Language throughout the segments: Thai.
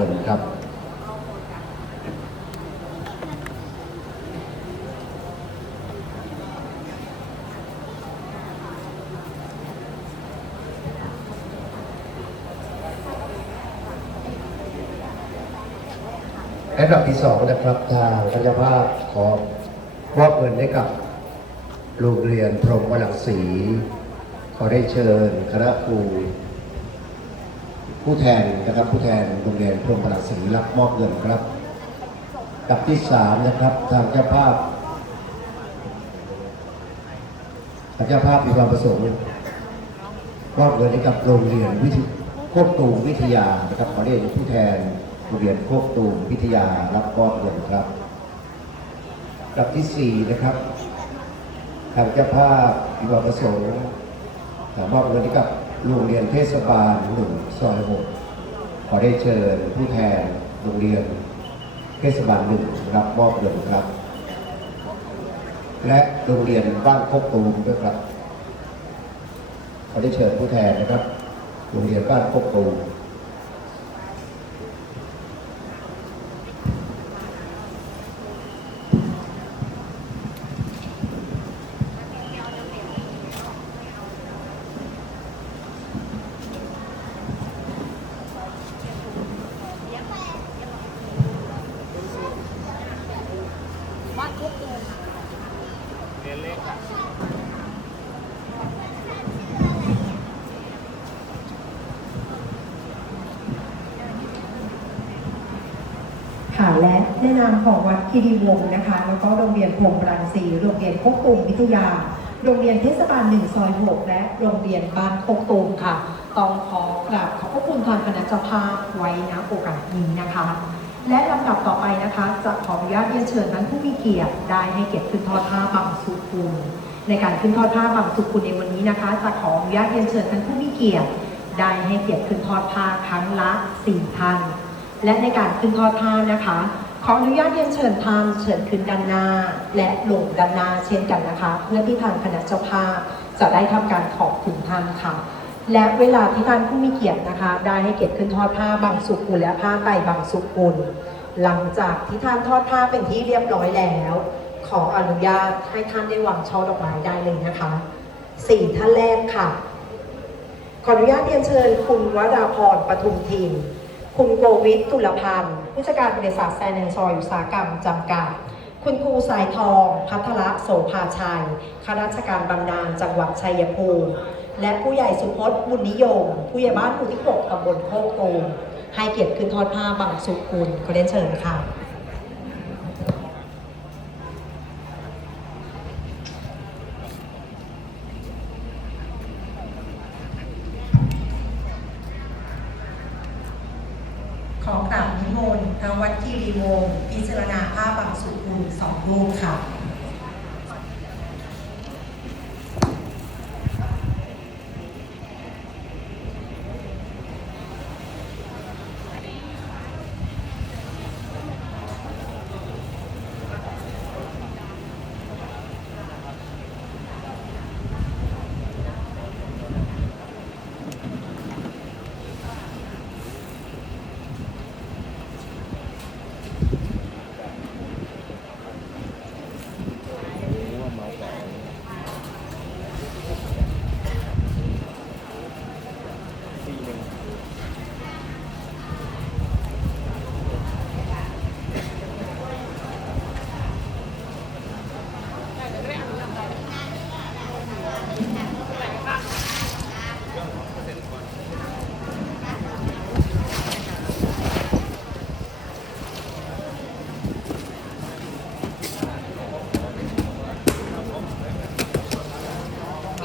งินครับและดับที่สองนะครับทางคณะภาพขอมอบเงินให้กับโรงเรียนพรหมวลังสีขอได้เชิญคณะครู ผู้แทนนะครับผู้แทนโรงเรียนพรมวลังสีรับมอบเงินครับลำดับที่สามนะครับทางเจ้าภาพทางเจ้าภาพมีความประสงค์มอบเงินให้กับโรงเรียนวิทยโคกตูมวิทยานะครับขอได้ผู้แทนโรงเรียนโคกตูมวิทยารับมอบเงินครับลำดับที่สี่นะครับทางเจ้าภาพมีความประสงค์มอบเงินให้กับ โรงเรียนเทศบาลหนึ่งซอยหกขอได้เชิญผู้แทนโรงเรียนเทศบาลหนึ่งรับมอบเงินครับ และโรงเรียนบ้านโคกตูมด้วยครับ ขอได้เชิญผู้แทนนะครับ โรงเรียนบ้านโคกตูม ค่ะและในนามของวัดคีรีวงศ์นะคะ แล้วก็โรงเรียนพรหมรังสีโรงเรียนโคกตูมวิทยา โรงเรียนเทศบาลหนึ่งซอยหกและโรงเรียนบ้านโคกตูมค่ะต้องขอกราบขอบพระคุณทางคณะเจ้าภาพไว้ณโอกาสนี้นะคะ และลำดับต่อไปนะคะ จะขออนุญาตเรียนเชิญท่านผู้มีเกียรติได้ให้เกียรติขึ้นทอดผ้าบังสุกุลในการขึ้นทอดผ้าบังสุกุลในวันนี้นะคะ จะขออนุญาตเรียนเชิญท่านผู้มีเกียรติได้ให้เกียรติขึ้นทอดผ้าครั้งละสี่ท่าน และในการขึ้นทอดผ้านะคะ ขออนุญาตเรียนเชิญท่านเชิญขึ้นด้านหน้า และลงด้านหน้าเช่นกันนะคะ เพื่อที่ทางคณะเจ้าภาพจะได้ทำการขอบคุณท่านค่ะ และเวลาที่ท่านผู้มีเกียรตินะคะ ได้ให้เกียรติขึ้นทอดผ้าบางสุกุลและผ้าไตรบางสุกุลหลังจากที่ท่านทอดผ้าเป็นที่เรียบร้อยแล้ว ขออนุญาตให้ท่านได้วางช่อดอกไม้ได้เลยนะคะสี่ท่านแรกค่ะ ขออนุญาตเรียนเชิญคุณวราพรปทุมทิน คุณโกวิทตุลพันธ์ผู้จัดการบริษัทแซนแอนซอยอุตสาหกรรมจำกัด คุณครูสายทอง พัทระโสภาชัยข้าราชการบำนาญจังหวัดชัยภูมิและผู้ใหญ่สุพจน์บุญนิยม ผู้ใหญ่บ้านหมู่ที่6ตำบลโคกตูมให้เกียรติขึ้นทอดผ้าบังสุกุลขอเรียนเชิญค่ะ ขอกราบนิมนต์ทางวัดคีรีวงศ์พิจารณาผ้าบางสุกุลสองรูปค่ะ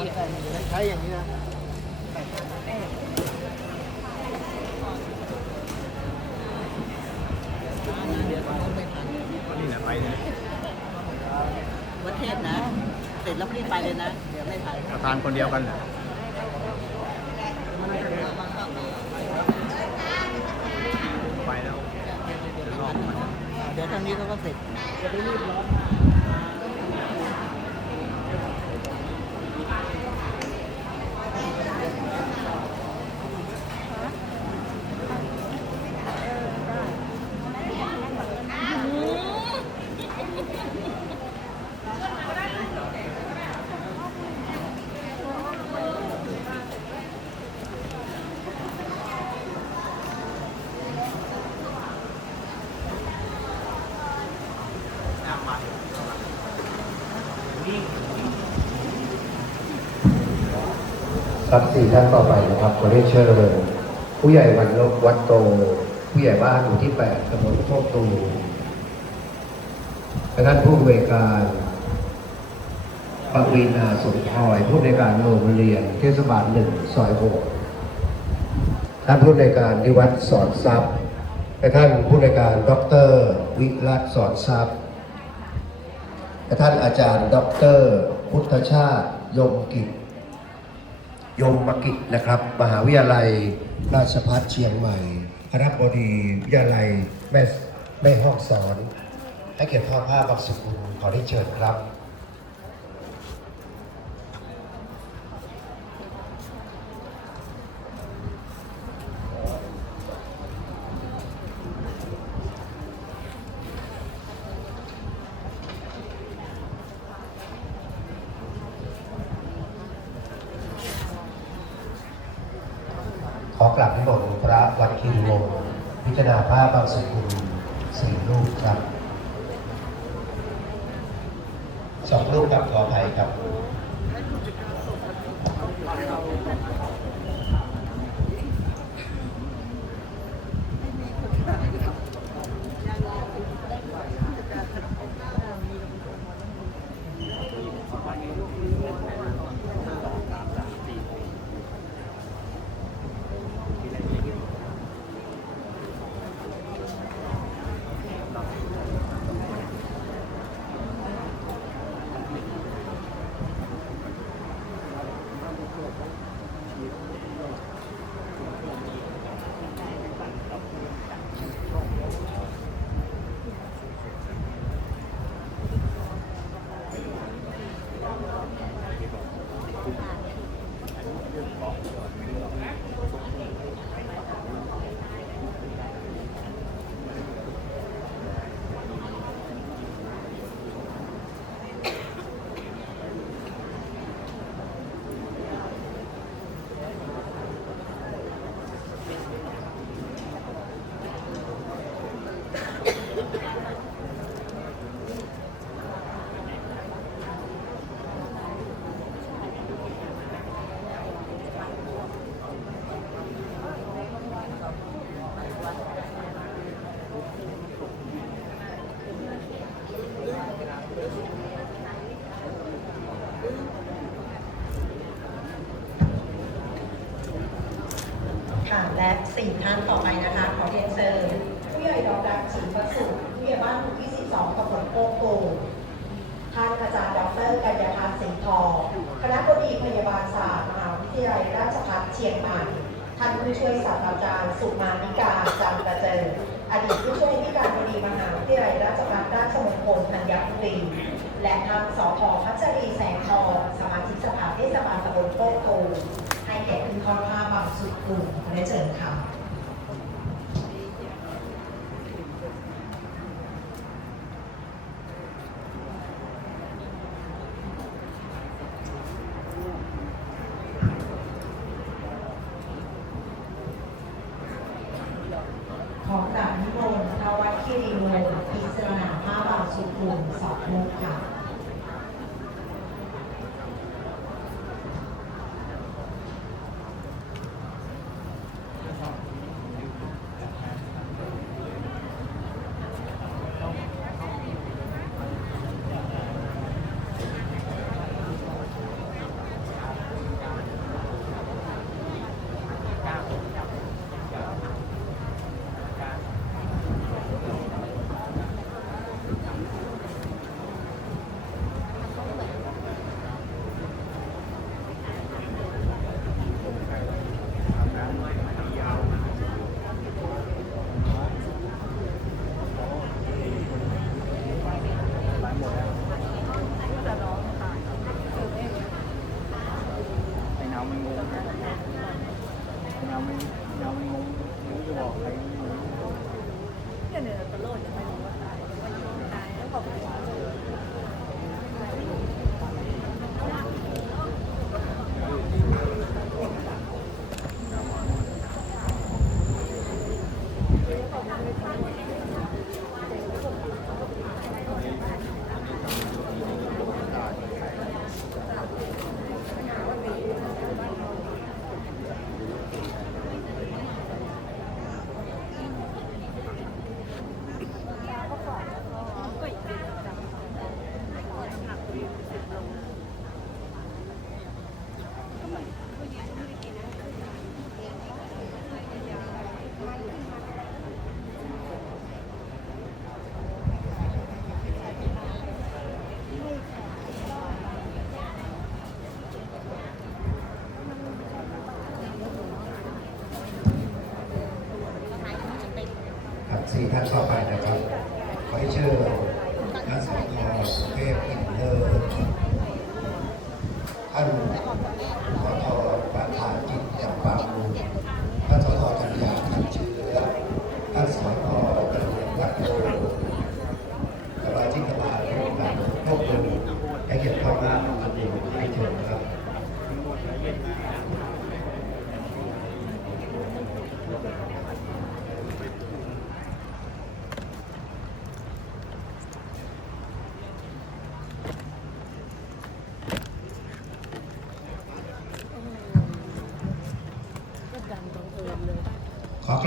ใช้อย่างนี้นะวัดเทพนะ เสร็จแล้วรีบไปเลยนะ เดี๋ยวไม่ทันประธานคนเดียวกันเหรอไปแล้วจะรอบมันเดี๋ยวทางนี้เขาก็เสร็จจะไปรีบร้อน ครับสี่ท่านต่อไปนะครับขอเรียนเชิญผู้ใหญ่วันลบวัดโต ผู้ใหญ่บ้านหมู่ที่แปดตำบลโคกตูมและท่านผู้อำนวยการปวีนาสมพลอยผู้ในวยการโรงเรียน เทศบาลหนึ่งซอยหกท่านผู้ในวยการนิวัฒน์สอนทรัพย์และท่านผู้ในวยการดร วิรัตสอนทรัพย์และท่านอาจารย์ดร พุทธชาติยมกิจ ยมมกิจนะครับ มหาวิทยาลัยราชภัฏเชียงใหม่คณะบดีวิทยาลัยแม่แม่ห้องสอน ให้เกียรติทอดผ้าบางสกุลขอได้เชิญครับ ขอ กราบนิมนต์พระวัดคีรีวงศ์พิจารณาภาพบางสกุลสี่รูปครับสองรูปกับขออภัยครับ 4ท่านต่อไปนะคะ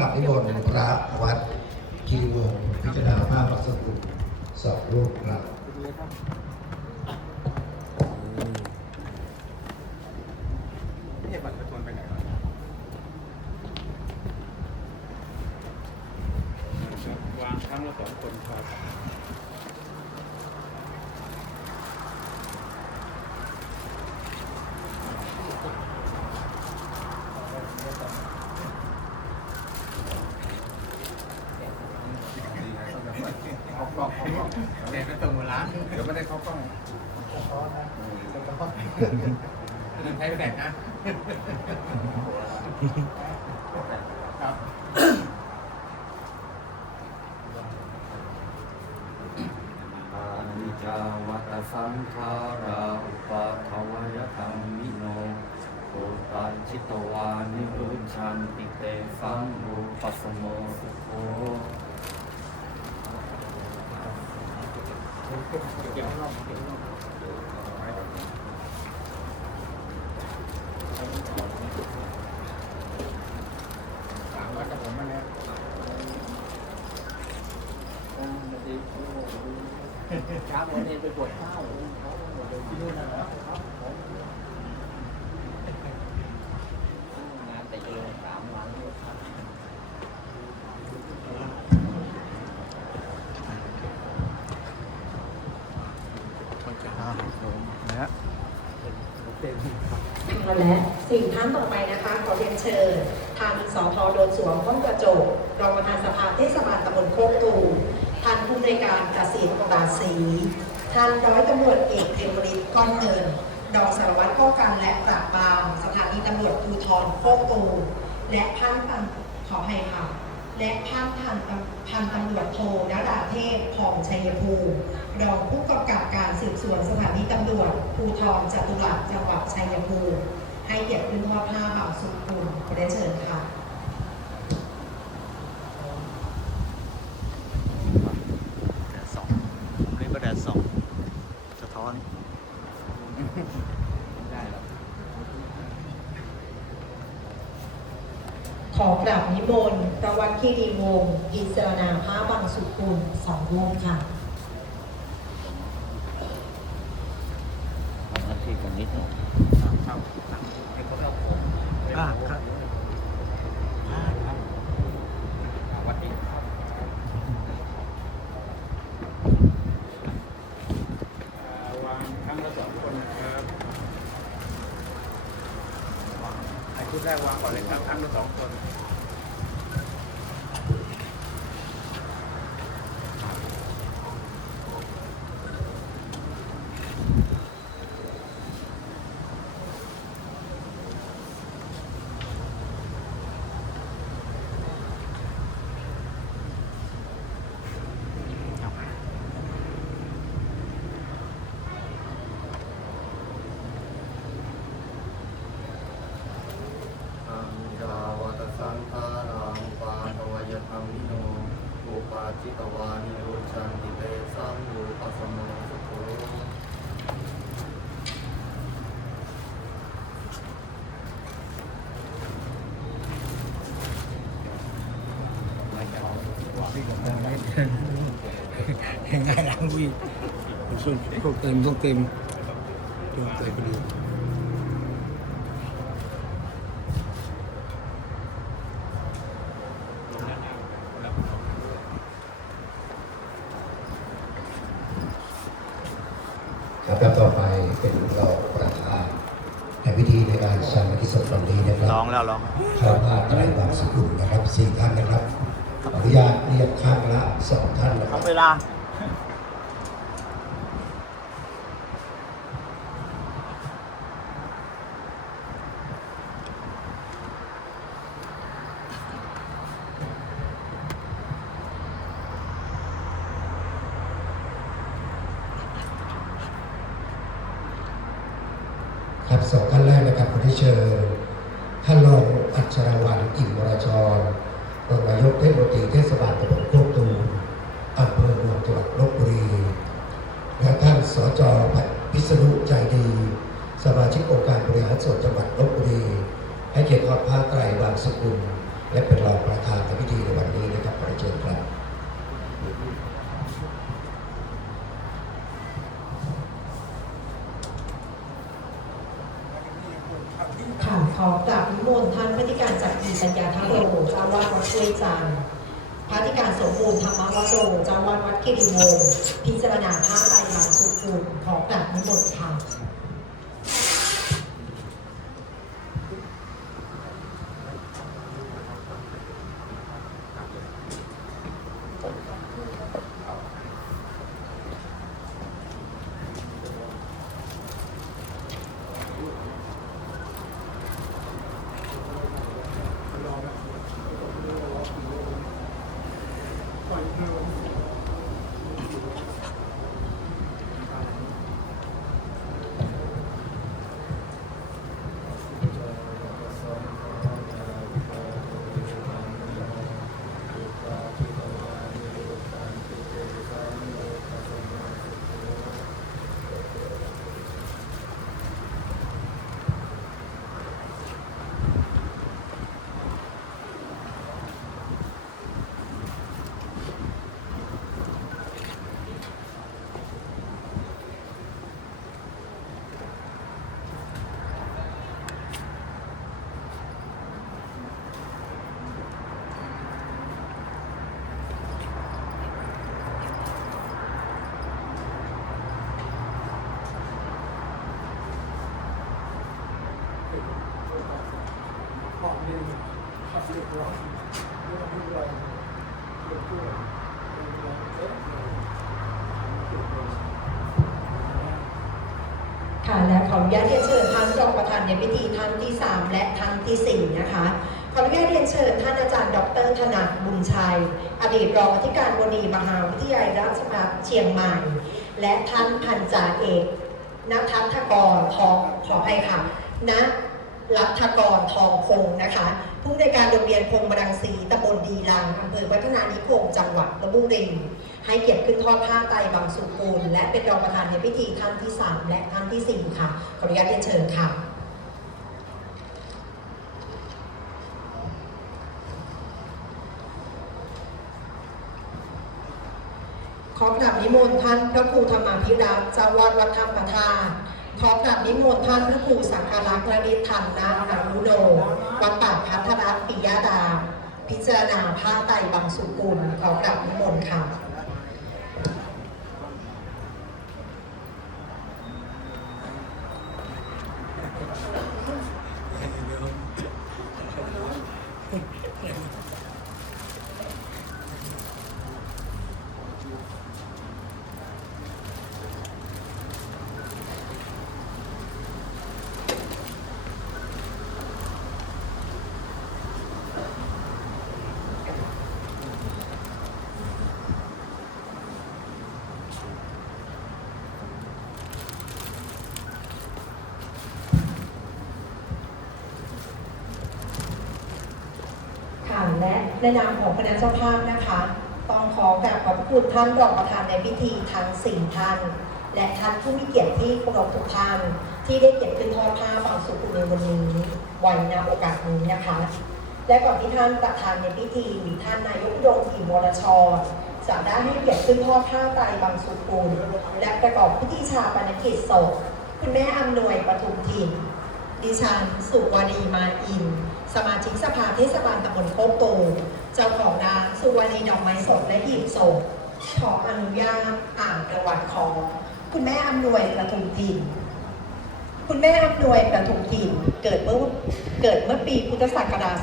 กลับนิมนต์พระวัดคีรีวงศ์พิจารณาภาพพระสกุลสองรูปครับ ไม่ใช่บัตรประชาชนไปไหนวะวางครั้งละสองคนครับ เขากล้องเขากล้องเด็กก็ตรงเว ลาเดี๋ยวไม่ได้เข้ากล้องใช้แดกนะครับอานิจาวัตสังขาราอุปาทวยธรรมิโนโอตัชิตวานิรุชันติเตสังรูปสสโมสุโข เก็บรอบเก็บรอบสามวัดกับผมมาแล้วเช้าวันนี้ไปปวดข้าวที่นู่นนะนะครับผมงานแต่เจอสามวันครับ และ สิ่งท่านต่อไปนะคะ ขอเรียนเชิญ ทางสทโดนสวมห้องกระจก รองประธานสภาเทศบาลตำบลโคกตูมท่านผู้ในวยการเกษตรตาศรีท่านร้อยตำรวจเอกเทมริตก้อนเงินรองสารวัตรป้องกันและปราบปรามสถานีตำรวจภูธรโคกตูมและพันตำขอให้ค่ะและพันพันพันตำรวจโทนราเทพของชัยภูมิรองผู้กำกับการสืบสวนสถานีตำรวจภูธรจตุรัสจังหวัดชัยภูมิ ให้เกียรติขึ้นมอบผ้าบ่าวสุขุมขอได้เชิญค่ะแดดส่องผมเรียกว่าแดดส่องสะท้อนได้แล้วขอกราบนิมนต์พระวัดคีรีวงศ์อิสรนาผ้าบางสุกุลสองรูปค่ะหน้าที่ตรงนี้ครับเป็นคนเราผม อ่าครับ วัดนี้ครับวางครั้งละสองคนนะครับไอ้ชุดแรกวางก่อนเลยครับครั้งละสองคน อานิจจาวัตสังขาราอุปาทวยธรรมิโนโอปาจิตวานิรุชันติเตสังรูปัสสโมสุโข ยังไงล้างวี ส่วนพวกเต็มพวกเต็มตัวเต็มพอดีครับแล้วต่อไปเป็นรองประธานในพิธีในการชันพิศพวันนี้นะคลรัอบงแล้วลองเข้ามาไตรบางสกุลนะครับสี่ท่านนะครับ ขออนุญาตเรียกข้างละสองท่านนะคเอารับเวลา ครับสองท่านแรกนะครับคนที่เชิญท่านรองอัชราวันอิ่มวรชรรองนายกเทศมนตรีเทศบาลตำบลโคกตูมอำเภอเมืองจังหวัดลบบุรี และท่านสจพิษณุใจดี สมาชิกองค์การบริหารส่วนจังหวัดลบบุรี ให้เกียรติทอดผ้าไตรบางสกุล และเป็นรองประธานในพิธีในวันนี้นะครับขอเชิญครับค่ะขอกราบนิมนต์ท่านพระธิการจักรีปัญญาทัพโรเจ้าวาดวัดช่วยจันทร์พระธิการสมบูรณ์ธรรมวโรเจ้าวาดวัดกิริวงศ์พิจารณาผ้าไตรหลังสุขุมขอกราบนิมนต์ค่ะ ค่ะและขออนุญาตเรียนเชิญท่านรองประธานในพิธีท่านที่ 3 และท่านทีสี่4 นะคะ ขออนุญาตเรียนเชิญท่านอาจารย์ ดรธนัทบุญชัย อดีตรองอธิการบดีมหาวิทยาลัยราชภัฏเชียงใหม่ และท่านพันจ่าเอกณทัศกรทองขออภัยค่ะ ณรัฐกรทองคงนะคะผู้ในการโรงเรียนพงบรังสีตำบลดีลังอำเภอวัฒนานิคมจังหวัดลบบุรีให้เกียรติขึ้นทอดผ้าไตรบางสุกุลและเป็นรองประธานในพิธีท่านที่ 3 และท่านทีสี่ 4 ค่ะ ขออนุญาตเรียนเชิญค่ะขอกราบนิมนต์ท่านพระครูธรรมาภิรัตน์เจ้าวาดวัดธรรมประทาน ขอกราบนิมนต์ท่านพระครูสังฆรักษ์ระดิษฐานนาหารุโนวัดป่าพัทรปิยดา พิจารณาผ้าไตรบางสุกุลขอกราบนิมนต์ค่ะ ค่ะ และในนามของคณะเจ้าภาพนะคะ ต้องขอกราบขอบพระคุณท่านรองประธานในพิธีทั้งสี่ท่าน และท่านผู้มีเกียรติที่เคารพทุกท่าน ที่ได้เกียรติขึ้นทอดผ้าบางสุกุในวันนี้ไว้ณโอกาสนี้นะคะ และก่อนที่ท่านประธานในพิธีท่านนายกอุดมอิ่มวรชรจะได้ให้เกียรติขึ้นทอดผ้าไตรบางสุกุลและประกอบพิธีชาปนกิจศพคุณแม่อำนวยปทุมถิ่นดิฉันสุวรีมาอิน สมาชิกสภาเทศบาลตำบลโคกตูมเจ้าของร้านสุวรรณีดอกไม้สดและหีบศพขออนุญาตอ่านประวัติของ คุณแม่อำนวยประทุมถิ่นคุณแม่อำนวยประทุมถิ่นเกิดเมื่อเกิดเมื่อปีพุทธศักราช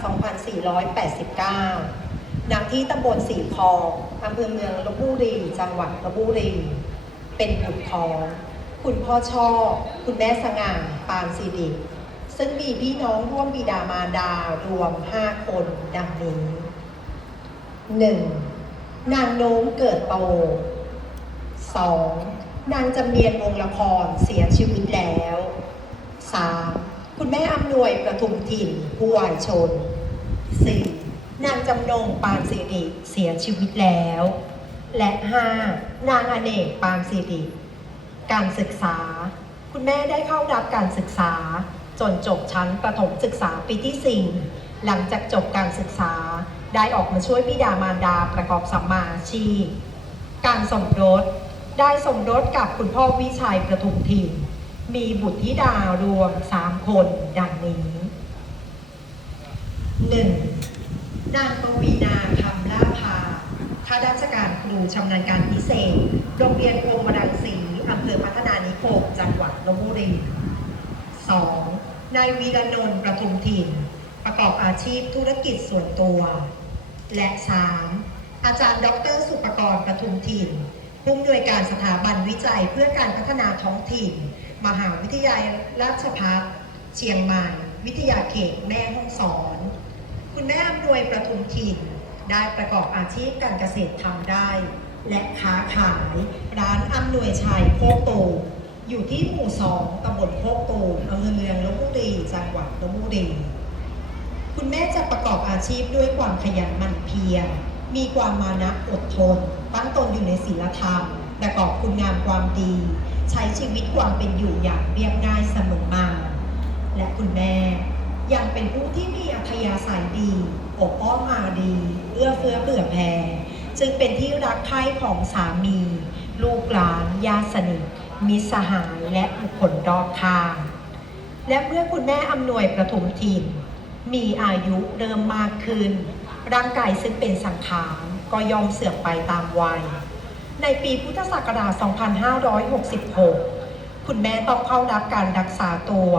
2489 ณ ที่ตำบลสีคองอำเภอเมืองลบบุรี จังหวัดลบบุรี เป็นบุตรของ คุณพ่อชอบ คุณแม่สง่าปานสิริ ซึ่งมีพี่น้องร่วมบิดามารดารวม5คนดังนี้ 1. นางโน้มเกิดโต 2. นางจำเนียนวงละครเสียชีวิตแล้ว 3. คุณแม่อำนวยประทุมถิ่นผู้วายชน 4. นางจำนงปานสิริเสียชีวิตแล้ว และ 5. นางอเนกปานสิริการศึกษา คุณแม่ได้เข้ารับการศึกษา จนจบชั้นประถมศึกษาปีที่ 4 หลังจากจบการศึกษาได้ออกมาช่วยบิดามารดาประกอบสัมมาอาชีพ การสมรสได้สมรสกับคุณพ่อวิชัยประทุมถิ่นมีบุตรธิดารวม 3 คนดังนี้ 1. นางปวีนาคำล่าภาข้าราชการครูชำนาญการพิเศษ โรงเรียนโพมรังสีอำเภอพัฒนานิคมจังหวัดลบบุรี 2. นายวีรนนท์ประทุมถิ่น ประกอบอาชีพธุรกิจส่วนตัว และ 3. อาจารย์ ดร สุปกรณ์ประทุมถิ่น ผู้อำนวยการสถาบันวิจัยเพื่อการพัฒนาท้องถิ่น มหาวิทยาลัยราชภัฏเชียงใหม่ วิทยาเขตแม่ฮ่องสอน คุณแม่อำนวยประทุมถิ่น ได้ประกอบอาชีพการเกษตรทำได้ และค้าขายร้านอำนวยชัยโคกโต อยู่ที่หมู่สองตำบลโคกโตมอำเภอเมืองลบบุรี จังหวัดลบบุรี คุณแม่จะประกอบอาชีพด้วยความขยันหมั่นเพียร มีความมานะอดทน ตั้งตนอยู่ในศีลธรรม ประกอบคุณงามความดี ใช้ชีวิตความเป็นอยู่อย่างเรียบง่ายเสมอมา และคุณแม่ยังเป็นผู้ที่มีอัธยาศัยดีอบอ้อมอารีเอื้อเฟื้อเผื่อแผ่ จึงเป็นที่รักใคร่ของสามี ลูกหลานญาติสนิท มิตรสหายและบุคคลรอบข้างและเมื่อคุณแม่อำนวยประถมถิ่นมีอายุเริ่มมากขึ้น ร่างกายซึ่งเป็นสังขารก็ยอมเสื่อมไปตามวัย ในปีพุทธศักราช 2566 คุณแม่ต้องเข้ารับการรักษาตัว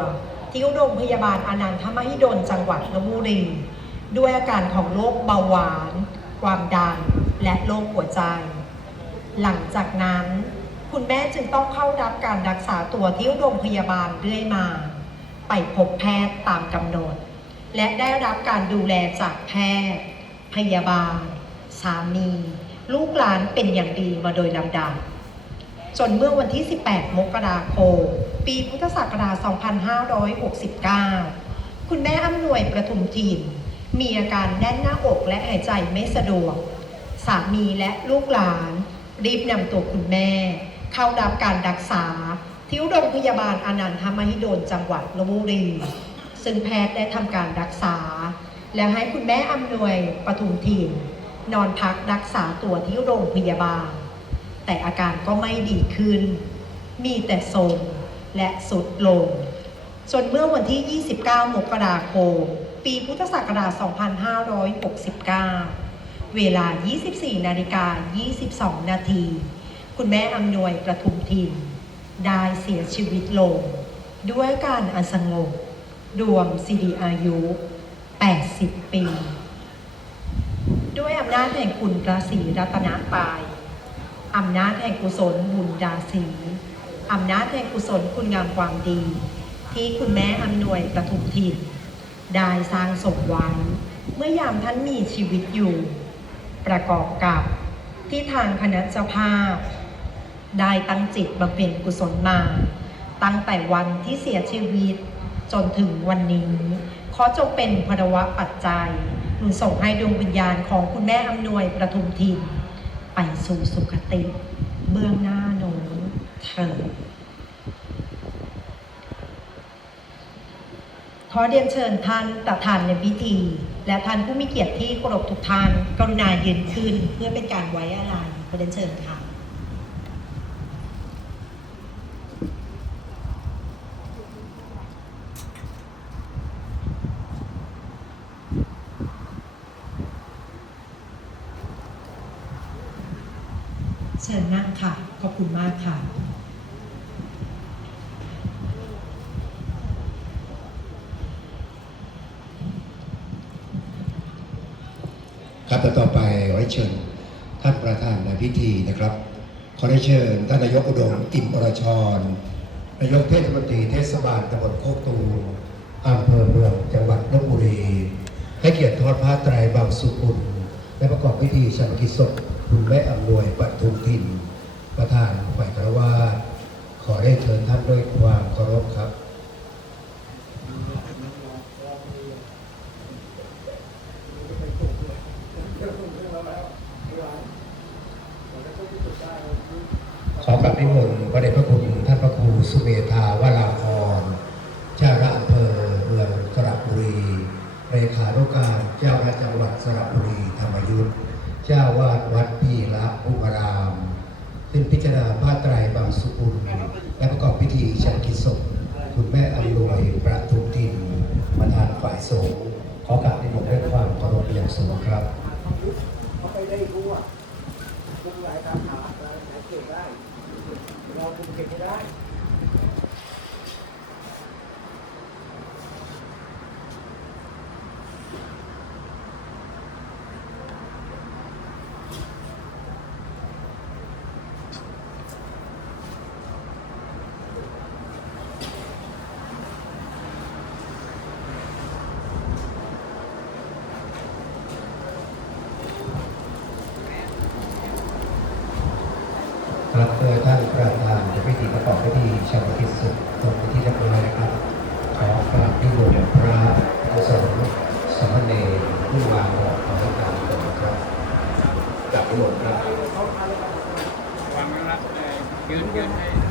ที่โรงพยาบาลอนันทมหิดลจังหวัดลบุรี ด้วยอาการของโรคเบาหวาน ความดัน และโรคหัวใจ หลังจากนั้น คุณแม่จึงต้องเข้ารับการรักษาตัวที่โรงพยาบาลเรื่อยมา ไปพบแพทย์ตามกำหนด และได้รับการดูแลจากแพทย์ พยาบาล สามี ลูกหลานเป็นอย่างดีมาโดยลำดับจนเมื่อวันที่ 18 มกราคม ปีพุทธศักราช 2569 คุณแม่อำนวยประทุมถิ่นมีอาการแน่นหน้าอกและหายใจไม่สะดวก สามีและลูกหลาน รีบนำตัวคุณแม่ เข้ารับการรักษาที่โรงพยาบาลอนันทมหิดลจังหวัดลบบุรี ซึ่งแพทย์ได้ทำการรักษา และให้คุณแม่อำนวยปทุมถิ่นอนพักรักษาตัวที่โรงพยาบาล แต่อาการก็ไม่ดีขึ้น มีแต่โทรมและสุดลง จนเมื่อวันที่ 29 มกราคม ปีพุทธศักราช 2569 เวลา 24 นาฬิกา 22 นาที คุณแม่อำนวยประทุมถิ่นได้เสียชีวิตลง ด้วยการอันสงบรวมสิริอายุ 80 ปี ด้วยอำนาจแห่งคุณพระศรีรัตนตรัยอำนาจแห่งกุศลบุญดาสีอำนาจแห่งกุศลคุณงามความดี ที่คุณแม่อำนวยประทุมถิ่นได้สร้างสมไว้เมื่อยามท่านมีชีวิตอยู่ ประกอบกับที่ทางคณะเจ้าภาพ ได้ตั้งจิตบำเพ็ญกุศลมา ตั้งแต่วันที่เสียชีวิต จนถึงวันนี้ ขอจงเป็นพรวะปัจจัยหนุนส่งให้ดวงวิญญาณของคุณแม่อำนวยประทุมถิ่นไปสู่สุคติ เบื้องหน้าโน้นเถิดขอเรียนเชิญท่านประธานในพิธี และท่านผู้มีเกียรติที่เคารพทุกท่านกรุณายืนขึ้นเพื่อเป็นการไว้อาลัยขอเรียนเชิญค่ะ พิธีนะครับ ขอได้เชิญท่านนายกอุดมอิ่มอรชร นายกเทศมนตรีเทศบาลตำบลโคกตูมอำเภอเมืองจังหวัดลบบุรี ให้เกียรติทอดผ้าไตรบางสุขุลและประกอบพิธีชันกิจศพคุณแม่อำนวยปทุมทิน อย่างสูงครับ good, good.